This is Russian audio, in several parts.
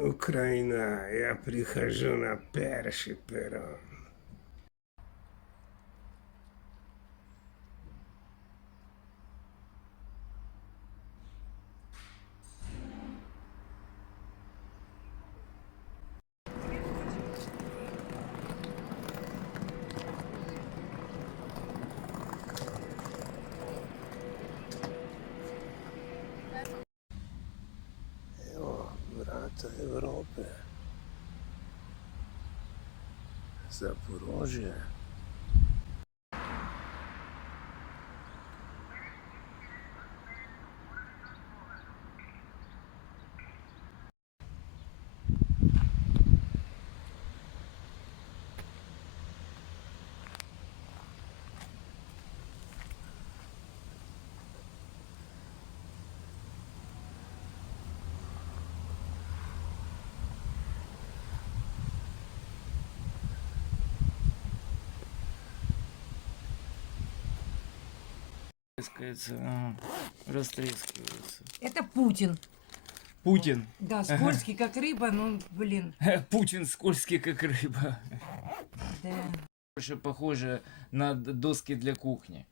Украина, я прихожу на перший перрон. О, брата Європи. Запорожжя. Растрескивается. Это Путин. Путин. Да, скользкий, как рыба, ну, блин. Путин скользкий, как рыба. Да. Больше похоже на доски для кухни.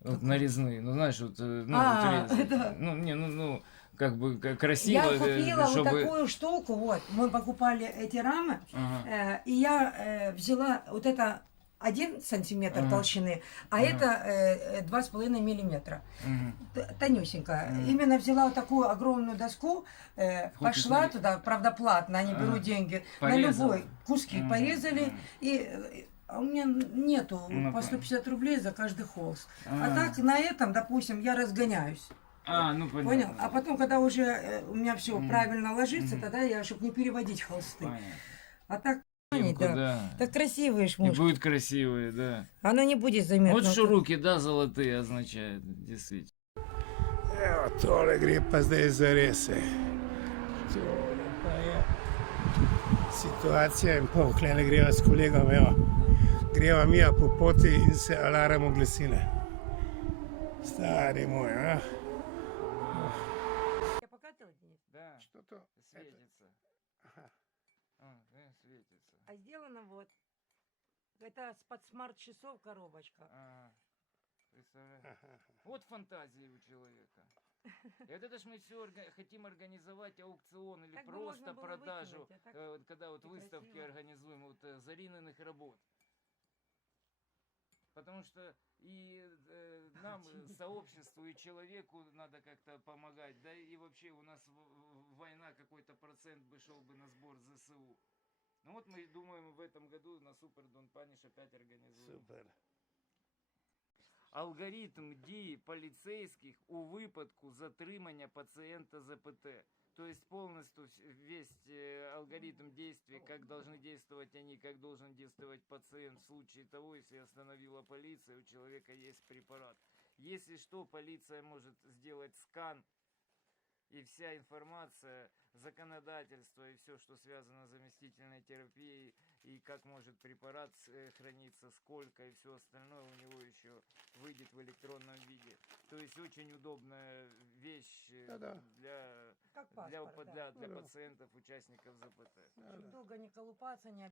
Вот нарезные. Ну, знаешь, вот, ну, вот резать. да. Ну, не, ну, как бы красиво. Я купила вот чтобы... такую штуку, вот, мы покупали эти рамы, Ага. и я взяла вот это 1 сантиметр Ага. толщины, а Ага. это 2,5 миллиметра. Мгм. Тонюсенькая. Мгм. Именно взяла вот такую огромную доску, пошла смотри. туда, правда, платно, они берут деньги, на Порезала. любой куски Мгм. порезали, Мгм. а у меня нету Ну, по 150 рублей за каждый холст. А А. так на этом, допустим, я разгоняюсь. Ну понятно. Понял? А потом, когда уже у меня все Мгм. правильно ложится, Мгм. тогда я, чтобы не переводить холсты. Понятно. А так, Куда? да. Так красивые И шмушки. будет красивые, да. Оно не будет заметно. Вот что руки, да, золотые означает, действительно. Evo, tole gre pa zdaj za res. Tole pa je situacija in pol, ne greva s kolegom, evo. Greva mija po poti in se alarm oglasi. Stari moj, a? Я показывала, Денис? Да, Что то? светится. Ага. Светится. А сделано вот. Это под смарт-часов коробочка. Представляешь? Вот фантазии у человека. И вот это ж мы все хотим организовать аукцион или Так бы просто можно было продажу, выкинуть, а так вот когда вот и выставки красиво. организуем вот Заринных работ. Потому что и нам, сообществу, и человеку надо как-то помогать, да и вообще у нас война, какой-то процент бы шел бы на сбор ЗСУ. Ну вот мы думаем в этом году на Супер Дон Паниш опять организуем. Super. Алгоритм дії полицейских у выпадку затримання пациента ЗПТ. То есть полностью весь алгоритм действий, как должны действовать они, как должен действовать пациент в случае того, если остановила полиция, у человека есть препарат. Если что, полиция может сделать скан, и вся информация, законодательство и все, что связано с заместительной терапией, и как может препарат храниться, сколько и все остальное у него еще выйдет в электронном виде. То есть очень удобная вещь Да-да. для, Как для, паспорт, для, да. для пациентов, участников ЗПТ. Долго не колупаться, не